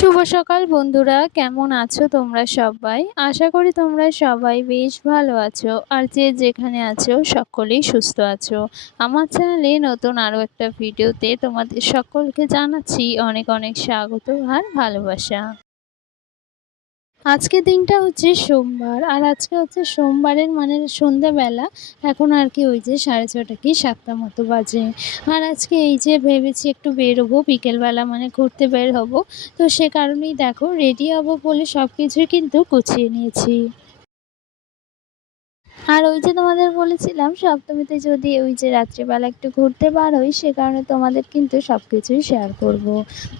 শুভ সকাল বন্ধুরা, কেমন আছো তোমরা সবাই? আশা করি তোমরা সবাই বেশ ভালো আছো আর যে যেখানে আছো সকলেই সুস্থ আছো। আমার চ্যানেলে নতুন আরও একটা ভিডিওতে তোমাদের সকলকে জানাচ্ছি অনেক অনেক স্বাগত আর ভালোবাসা। আজকের দিনটা হচ্ছে সোমবার আর আজকে হচ্ছে সোমবারের মানে সন্ধ্যাবেলা। এখন আর কি ওই যে 6:30 কি 7টা মতো বাজে। আর আজকে এই যে ভেবেছি একটু বেরোবো বিকেলবেলা মানে ঘুরতে বের হব। তো সে কারণেই দেখো রেডি হব বলে সব কিছুই কিন্তু গুছিয়ে নিয়েছি। আর ওই যে তোমাদের বলেছিলাম সপ্তমীতে যদি ওই যে রাত্রিবেলা একটু ঘুরতে বার হই, সে কারণে তোমাদের কিন্তু সবকিছুই শেয়ার করব।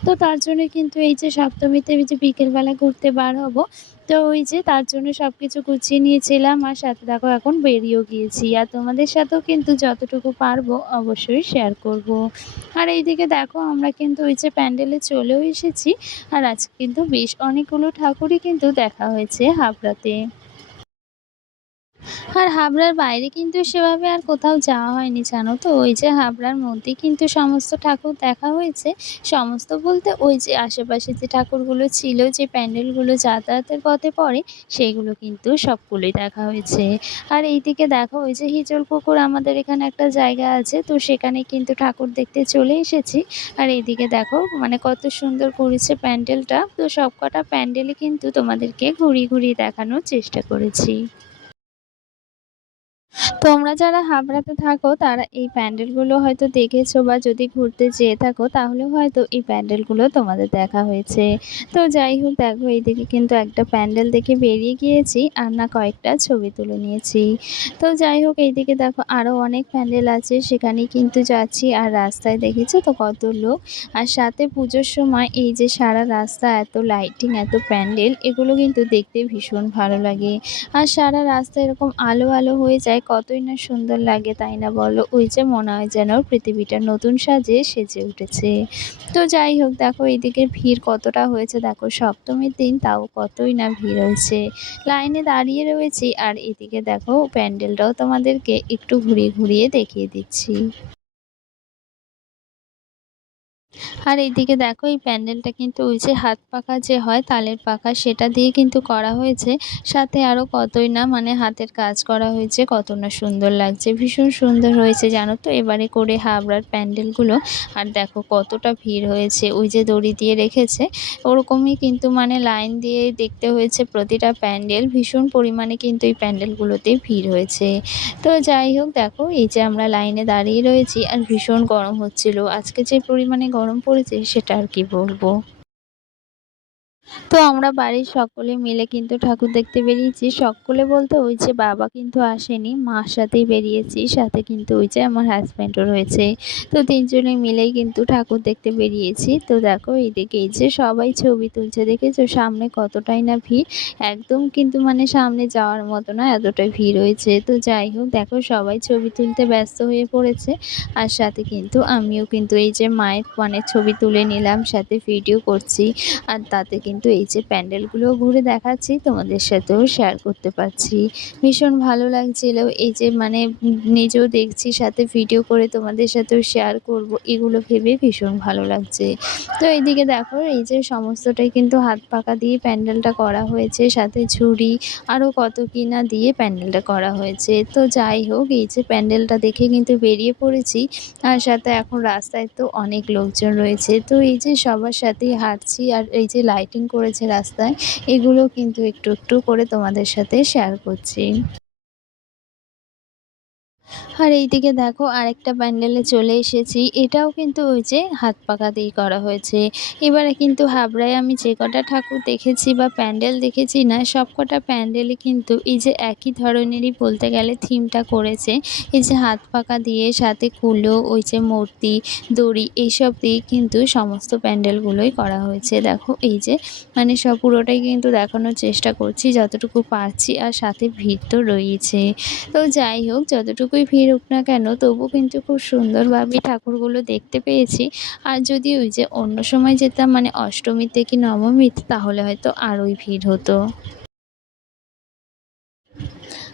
তো তার জন্য কিন্তু এই যে সপ্তমীতে ওই যে বিকেলবেলা ঘুরতে বার হব। তো ওই যে তার জন্য সবকিছু গুছিয়ে নিয়েছিলাম আর সাথে দেখো এখন বেরিয়েও গিয়েছি। আর তোমাদের সাথেও কিন্তু যতটুকু পারবো অবশ্যই শেয়ার করব। আর এইদিকে দেখো আমরা কিন্তু ওই যে প্যান্ডেলে চলেও এসেছি। আর আজকে কিন্তু বেশ অনেকগুলো ঠাকুরই কিন্তু দেখা হয়েছে হাবড়াতে। আর হাবড়ার বাইরে কিন্তু সেভাবে আর কোথাও যাওয়া হয়নি জানো তো। ওই যে হাবড়ার মধ্যেই কিন্তু সমস্ত ঠাকুর দেখা হয়েছে। সমস্ত বলতে ওই যে আশেপাশে যে ঠাকুরগুলো ছিল, যে প্যান্ডেলগুলো যাতায়াতের পথে পড়ে, সেইগুলো কিন্তু সবগুলোই দেখা হয়েছে। আর এইদিকে দেখো ওই যে হিজলপুকুর আমাদের এখানে একটা জায়গা আছে, তো সেখানে কিন্তু ঠাকুর দেখতে চলে এসেছি। আর এইদিকে দেখো মানে কত সুন্দর করেছে প্যান্ডেলটা। তো সবকটা প্যান্ডেলই কিন্তু তোমাদেরকে ঘুরিয়ে ঘুরিয়ে দেখানোর চেষ্টা করেছি। তোমরা যারা হাবড়াতে থাকো তারা এই প্যান্ডেলগুলো হয়তো দেখেছো, বা যদি ঘুরতে যেয়ে থাকো তাহলে হয়তো এই প্যান্ডেলগুলো তোমাদের দেখা হয়েছে। তো যাই হোক দেখো এইদিকে কিন্তু একটা প্যান্ডেল দেখে বেরিয়ে গিয়েছি আর না কয়েকটা ছবি তুলে নিয়েছি। তো যাই হোক এইদিকে দেখো আরও অনেক প্যান্ডেল আছে, সেখানে কিন্তু যাচ্ছি। আর রাস্তায় দেখেছো তো কত লোক। আর সাথে পুজোর সময় এই যে সারা রাস্তা এত লাইটিং, এত প্যান্ডেল, এগুলো কিন্তু দেখতে ভীষণ ভালো লাগে। আর সারা রাস্তা এরকম আলো আলো হয়ে যায়, কতই না সুন্দর লাগে তাই না বলো। ওই যে মনে হয় যেন পৃথিবীটা নতুন সাজে সেজে উঠেছে। তো যাই হোক দেখো এইদিকে ভিড় কতটা হয়েছে, দেখো সপ্তমীর দিন তাও কতই না ভিড় হয়েছে। লাইনে দাঁড়িয়ে রয়েছি আর এদিকে দেখো প্যান্ডেলটাও তোমাদেরকে একটু ঘুরিয়ে ঘুরিয়ে দেখিয়ে দিচ্ছি। আর এইদিকে দেখো এই প্যান্ডেলটা কিন্তু ওই যে হাত পাখা যে হয় তালের পাখা, সেটা দিয়ে কিন্তু করা হয়েছে। সাথে আরো কতই না মানে হাতের কাজ করা হয়েছে, কত না সুন্দর লাগছে, ভীষণ সুন্দর হয়েছে জানো তো এবারে করে হাবড়ার প্যান্ডেলগুলো। আর দেখো কতটা ভিড় হয়েছে, ওই যে দড়ি দিয়ে রেখেছে ওরকমই কিন্তু মানে লাইন দিয়ে দেখতে হয়েছে প্রতিটা প্যান্ডেল। ভীষণ পরিমাণে কিন্তু এই প্যান্ডেলগুলোতে ভিড় হয়েছে। তো যাই হোক দেখো এই যে আমরা লাইনে দাঁড়িয়ে রয়েছি আর ভীষণ গরম হচ্ছিল। আজকে যে পরিমাণে গরম পড়েছে সেটা আর কি বলবো। তো আমরা বাড়ির সকলে মিলে কিন্তু ঠাকুর দেখতে বেরিয়েছি। সকলে বলতে ওই যে বাবা কিন্তু আসেনি, মার সাথেই বেরিয়েছি, সাথে কিন্তু ওই যে আমার হাজব্যান্ডও রয়েছে। তো তিনজনে মিলেই কিন্তু ঠাকুর দেখতে বেরিয়েছি। তো দেখো এইদিকে এই যে সবাই ছবি তুলছে, দেখেছো সামনে কতটাই না ভিড়। একদম কিন্তু মানে সামনে যাওয়ার মতো না, এতটাই ভিড় হয়েছে। তো যাই হোক দেখো সবাই ছবি তুলতে ব্যস্ত হয়ে পড়েছে। আর সাথে কিন্তু আমিও কিন্তু এই যে মায়ের মানে ছবি তুলে নিলাম, সাথে ভিডিও করছি। আর তাতে কিন্তু এই যে প্যান্ডেলগুলোও ঘুরে দেখাচ্ছি, তোমাদের সাথেও শেয়ার করতে পারছি। ভীষণ ভালো লাগছিল এই যে মানে নিজেও দেখছি, সাথে ভিডিও করে তোমাদের সাথেও শেয়ার করব, এগুলো ভেবে ভীষণ ভালো লাগছে। তো এইদিকে দেখো এই যে সমস্তটাই কিন্তু হাত পাকা দিয়ে প্যান্ডেলটা করা হয়েছে, সাথে ঝুড়ি আরও কত কি না দিয়ে প্যান্ডেলটা করা হয়েছে। তো যাই হোক এই যে প্যান্ডেলটা দেখে কিন্তু বেরিয়ে পড়েছি। আর সাথে এখন রাস্তায় তো অনেক লোকজন রয়েছে, তো এই যে সবার সাথেই হাঁটছি আর এই যে লাইটিং করেছে রাস্তায়, এগুলো কিন্তু একটু একটু করে তোমাদের সাথে শেয়ার করছি। আর এইদিকে দেখো আরেকটা প্যান্ডেলে চলে এসেছি, এটাও কিন্তু ওই যে হাত পাকা দিয়ে করা হয়েছে। এবারে কিন্তু হাবড়ায় আমি যে কটা ঠাকুর দেখেছি বা প্যান্ডেল দেখেছি না, সব কটা প্যান্ডেলে কিন্তু এই যে একই ধরনেরই বলতে গেলে থিমটা করেছে। এই যে হাত পাকা দিয়ে, সাথে কুলো, ওই যে মূর্তি, দড়ি, এইসব দিয়ে কিন্তু সমস্ত প্যান্ডেলগুলোই করা হয়েছে। দেখো এই যে মানে সব পুরোটাই কিন্তু দেখানোর চেষ্টা করছি যতটুকু পারছি, আর সাথে ভিড় তো রয়েছে। তো যাই হোক যতটুকুই ভিড় হোক না কেন, তবু কিন্তু খুব সুন্দরভাবে ঠাকুরগুলো দেখতে পেয়েছি। আর যদি ওই যে অন্য সময় যেতাম মানে অষ্টমীতে কি নবমীতে, তাহলে হয়তো আরোই ভিড় হতো।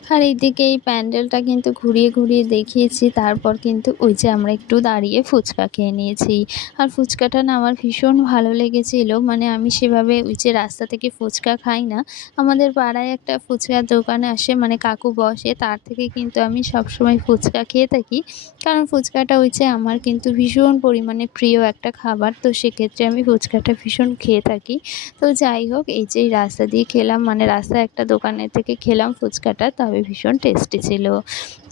আর এইদিকে এই প্যান্ডেলটা কিন্তু ঘুরিয়ে, ঘুরিয়ে দেখিয়েছি। তারপর কিন্তু ওই যে আমরা একটু দাঁড়িয়ে ফুচকা খেয়ে নিয়েছি। আর ফুচকাটা না আমার ভীষণ ভালো লেগেছিল। মানে আমি সেভাবে ওই যে রাস্তা থেকে ফুচকা খাই না। আমাদের পাড়ায় একটা ফুচকার দোকানে আসে মানে কাকু বসে, তার থেকে কিন্তু আমি সবসময় ফুচকা খেয়ে থাকি। কারণ ফুচকাটা ওই যে আমার কিন্তু ভীষণ পরিমাণে প্রিয় একটা খাবার। তো সেক্ষেত্রে আমি ফুচকাটা ভীষণ খেয়ে থাকি। তো যাই হোক, এই যে এই রাস্তা দিয়ে খেলাম মানে রাস্তায় একটা দোকানের থেকে খেলাম ফুচকাটা, তবে ভীষণ টেস্টি ছিল।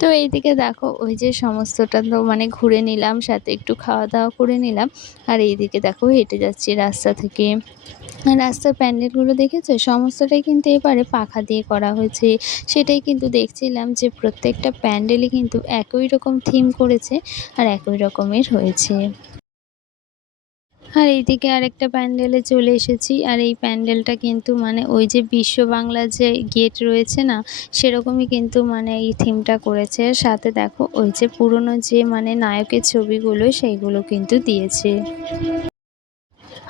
তো এইদিকে দেখো ওই যে সমস্তটা তো মানে ঘুরে নিলাম, সাথে একটু খাওয়া দাওয়া করে নিলাম। আর এইদিকে দেখো হেঁটে যাচ্ছি রাস্তা থেকে। আর রাস্তার প্যান্ডেলগুলো দেখেছো, সমস্তটাই কিন্তু এবারে পাখা দিয়ে করা হয়েছে। সেটাই কিন্তু দেখছিলাম যে প্রত্যেকটা প্যান্ডেলই কিন্তু একই রকম থিম করেছে আর একই রকমের হয়েছে। আর এইদিকে আরেকটা প্যান্ডেলে চলে এসেছি। আর এই প্যান্ডেলটা কিন্তু মানে ওই যে বিশ্ব বাংলার যে গেট রয়েছে না, সেরকমই কিন্তু মানে এই থিমটা করেছে। সাথে দেখো ওই যে পুরনো যে মানে নায়কের ছবিগুলো সেইগুলো কিন্তু দিয়েছে।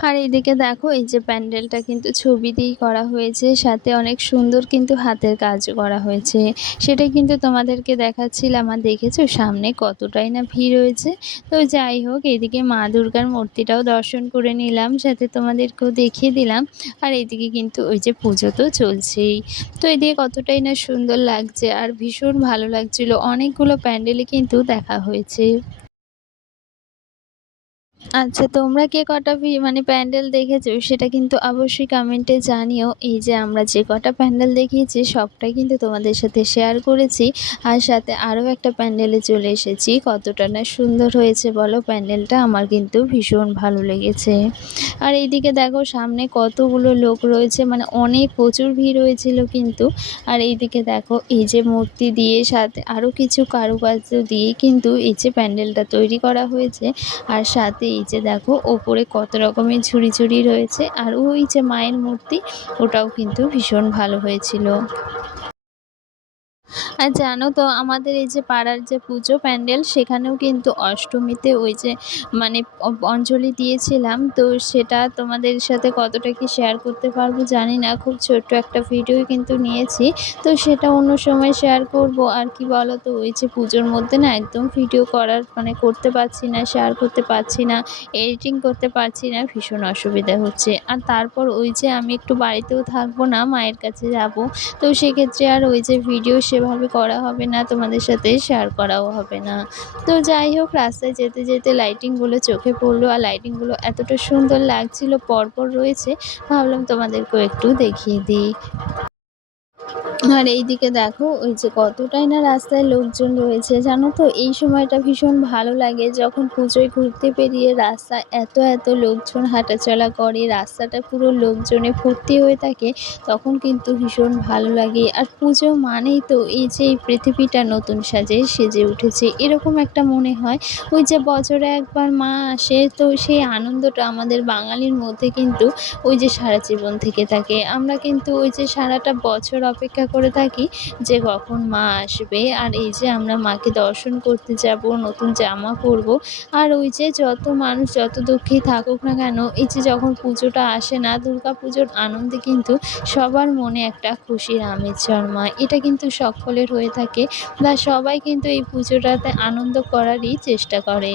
আর এইদিকে দেখো এই যে প্যান্ডেলটা কিন্তু ছবি দিয়েই করা হয়েছে, সাথে অনেক সুন্দর কিন্তু হাতের কাজ করা হয়েছে। সেটাই কিন্তু তোমাদেরকে দেখাচ্ছিলাম। আর দেখেছো সামনে কতটাই না ভিড় হয়েছে। তো যাই হোক, এদিকে মা দুর্গার মূর্তিটাও দর্শন করে নিলাম, সাথে তোমাদেরকেও দেখিয়ে দিলাম। আর এদিকে কিন্তু ওই যে পুজো তো চলছেই। তো এদিকে কতটাই না সুন্দর লাগছে আর ভীষণ ভালো লাগছিল। অনেকগুলো প্যান্ডেলই কিন্তু দেখা হয়েছে। আচ্ছা, তোমরা কে কটা মানে প্যান্ডেল দেখেছো সেটা কিন্তু অবশ্যই কমেন্টে জানিও। এই যে আমরা যে কটা প্যান্ডেল দেখিয়েছি সবটাই কিন্তু তোমাদের সাথে শেয়ার করেছি। আর সাথে আরও একটা প্যান্ডেলে চলে এসেছি। কতটা না সুন্দর হয়েছে বলো প্যান্ডেলটা, আমার কিন্তু ভীষণ ভালো লেগেছে। আর এইদিকে দেখো সামনে কতগুলো লোক রয়েছে, মানে অনেক প্রচুর ভিড় হয়েছিল কিন্তু। আর এইদিকে দেখো এই যে মূর্তি দিয়ে সাথে আরও কিছু কারুকার্য দিয়ে কিন্তু এই যে প্যান্ডেলটা তৈরি করা হয়েছে। আর সাথে এই যে দেখো ওপরে কত রকমের ঝুড়ি ঝুড়ি রয়েছে। আর ওই যে মায়ের মূর্তি, ওটাও কিন্তু ভীষণ ভালো হয়েছিল। আর জানো তো আমাদের এই যে পাড়ার যে পুজো প্যান্ডেল, সেখানেও কিন্তু অষ্টমীতে ওই যে মানে অঞ্জলি দিয়েছিলাম। তো সেটা তোমাদের সাথে কতটা কি শেয়ার করতে পারবো জানি না, খুব ছোট্ট একটা ভিডিও কিন্তু নিয়েছি। তো সেটা অন্য সময় শেয়ার করব। আর কি বলো তো, ওই যে পুজোর মধ্যে না একদম ভিডিও করার মানে করতে পারছি না, শেয়ার করতে পারছি না, এডিটিং করতে পারছি না, ভীষণ অসুবিধা হচ্ছে। আর তারপর ওই যে আমি একটু বাড়িতেও থাকবো না, মায়ের কাছে যাব। তো সেক্ষেত্রে আর ওই যে ভিডিও সেভাবে করা হবে না, তোমাদের সাথে শেয়ার করাও হবে না। তো যাই হোক, রাস্তায় যেতে যেতে লাইটিংগুলো চোখে পড়লো আর লাইটিংগুলো এতটা সুন্দর লাগছিল, পরপর রয়েছে। ভাবলাম তোমাদেরকেও একটু দেখিয়ে দিই। আর এইদিকে দেখো ওই যে কতটাই না রাস্তায় লোকজন রয়েছে, জানো তো এই সময়টা ভীষণ ভালো লাগে যখন পুজোয় ঘুরতে বেরিয়ে রাস্তায় এত এত লোকজন হাঁটাচলা করে, রাস্তাটা পুরো লোকজনে ভর্তি হয়ে থাকে। তখন কিন্তু ভীষণ ভালো লাগে। আর পুজো মানেই তো এই যে এই পৃথিবীটা নতুন সাজে সেজে উঠেছে, এরকম একটা মনে হয়। ওই যে বছরে একবার মা আসে, তো সেই আনন্দটা আমাদের বাঙালির মধ্যে কিন্তু ওই যে সারা জীবন থেকে থাকে। আমরা কিন্তু ওই যে সারাটা বছর অপেক্ষা করে থাকি যে কখন মা আসবে। আর এই যে আমরা মাকে দর্শন করতে যাব, নতুন জামা পরবো। আর ওই যে যত মানুষ যত দুঃখেই থাকুক না কেন, এই যে যখন পুজোটা আসে না, দুর্গাপুজোর আনন্দে কিন্তু সবার মনে একটা খুশির আমেজ জন্মায়। এটা কিন্তু সকলের হয়ে থাকে, বা সবাই কিন্তু এই পুজোটাতে আনন্দ করারই চেষ্টা করে।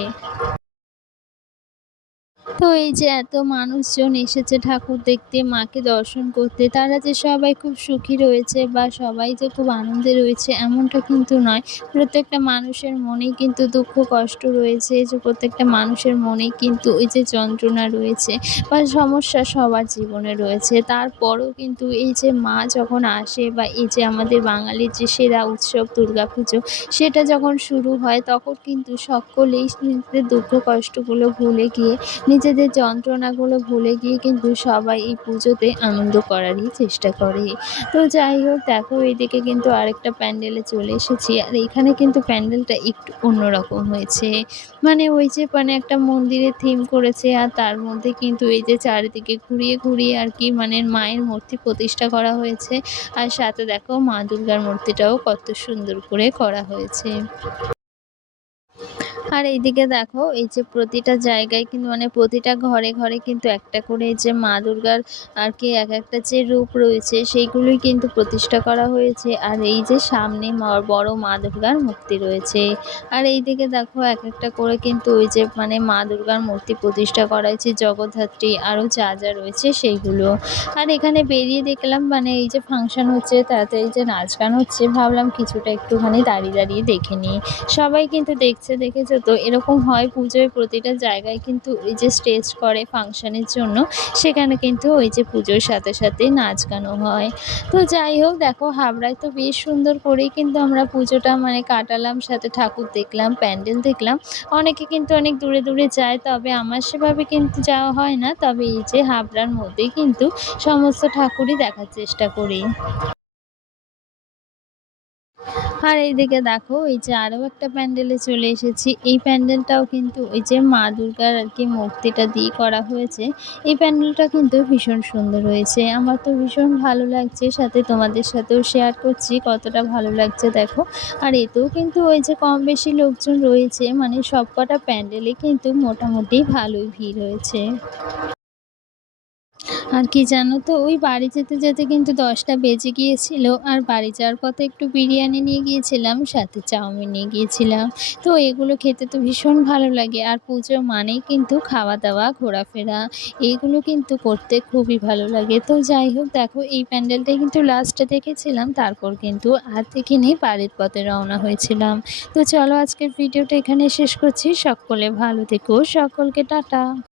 তো এই যে এত মানুষজন এসেছে ঠাকুর দেখতে, মাকে দর্শন করতে, তারা যে সবাই খুব সুখী রয়েছে বা সবাই যে খুব আনন্দে রয়েছে এমনটা কিন্তু নয়। প্রত্যেকটা মানুষের মনেই কিন্তু দুঃখ কষ্ট রয়েছে, যে প্রত্যেকটা মানুষের মনেই কিন্তু ওই যে যন্ত্রণা রয়েছে বা সমস্যা সবার জীবনে রয়েছে। তারপরও কিন্তু এই যে মা যখন আসে, বা এই যে আমাদের বাঙালির যে সেরা উৎসব দুর্গাপুজো, সেটা যখন শুরু হয় তখন কিন্তু সকলেই নিজেদের দুঃখ কষ্টগুলো ভুলে গিয়ে, নিজেদের যন্ত্রণাগুলো ভুলে গিয়ে কিন্তু সবাই এই পুজোতে আনন্দ করারই চেষ্টা করে। তো যাই হোক, দেখো এইদিকে কিন্তু আরেকটা প্যান্ডেলে চলে এসেছি। আর এখানে কিন্তু প্যান্ডেলটা একটু অন্যরকম হয়েছে। মানে ওই যে মানে একটা মন্দিরের থিম করেছে, আর তার মধ্যে কিন্তু এই যে চারিদিকে ঘুরিয়ে ঘুরিয়ে আর কি মানে মায়ের মূর্তি প্রতিষ্ঠা করা হয়েছে। আর সাথে দেখো মা দুর্গার মূর্তিটাও কত সুন্দর করে করা হয়েছে। আর এইদিকে দেখো এই যে প্রতিটা জায়গায় কিন্তু মানে প্রতিটা ঘরে ঘরে কিন্তু একটা করে এই যে মা দুর্গার আর কি এক একটা যে রূপ রয়েছে সেইগুলোই কিন্তু প্রতিষ্ঠা করা হয়েছে। আর এই যে সামনে বড় মা দুর্গার মূর্তি রয়েছে। আর এইদিকে দেখো এক একটা করে কিন্তু ওই যে মানে মা দুর্গার মূর্তি প্রতিষ্ঠা করা হয়েছে, জগদ্ধাত্রী আরও যা যা রয়েছে সেইগুলো। আর এখানে বেরিয়ে দেখলাম মানে এই যে ফাংশন হচ্ছে তাতে এই যে নাচ গান হচ্ছে, ভাবলাম কিছুটা একটুখানি দাঁড়িয়ে দাঁড়িয়ে দেখে নিই। সবাই কিন্তু দেখছে, দেখেছো তো এরকম হয় পুজোয় প্রতিটা জায়গায় কিন্তু এই যে স্টেজ করে ফাংশনের জন্য, সেখানে কিন্তু ওই যে পুজোর সাথে সাথে নাচ গানও হয়। তো যাই হোক দেখো হাবড়ায় তো বেশ সুন্দর করেই কিন্তু আমরা পুজোটা মানে কাটালাম, সাথে ঠাকুর দেখলাম, প্যান্ডেল দেখলাম। অনেকে কিন্তু অনেক দূরে দূরে যায়, তবে আমার সেভাবে কিন্তু যাওয়া হয় না, তবে এই যে হাবড়ার মধ্যেই কিন্তু সমস্ত ঠাকুরই দেখার চেষ্টা করি। আর এইদিকে দেখো এই যে আরো একটা প্যান্ডেলে চলে এসেছি। এই প্যান্ডেলটাও কিন্তু ওই যে মা দুর্গার আর কি মূর্তিটা দিয়ে করা হয়েছে। এই প্যান্ডেলটা কিন্তু ভীষণ সুন্দর হয়েছে, আমার তো ভীষণ ভালো লাগছে, সাথে তোমাদের সাথেও শেয়ার করছি কতটা ভালো লাগছে দেখো। আর এতেও কিন্তু ওই যে কম বেশি লোকজন রয়েছে, মানে সবকটা প্যান্ডেলে কিন্তু মোটামুটি ভালোই ভিড় হয়েছে। আর কি জানো তো ওই বাড়ি যেতে যেতে কিন্তু ১০টা বেজে গিয়েছিল। আর বাড়ি যাওয়ার পথে একটু বিরিয়ানি নিয়ে গিয়েছিলাম, সাথে চাউমিন নিয়ে গিয়েছিলাম। তো এগুলো খেতে তো ভীষণ ভালো লাগে। আর পুজো মানেই কিন্তু খাওয়া দাওয়া ঘোরাফেরা এইগুলো কিন্তু করতে খুবই ভালো লাগে। তো যাই হোক দেখো এই প্যান্ডেলটাই কিন্তু লাস্টে দেখেছিলাম, তারপর কিন্তু আর দেখিনি, বাড়ির পথে রওনা হয়েছিলাম। তো চলো আজকের ভিডিওটা এখানে শেষ করছি, সকলে ভালো থেকো, সকলকে টাটা।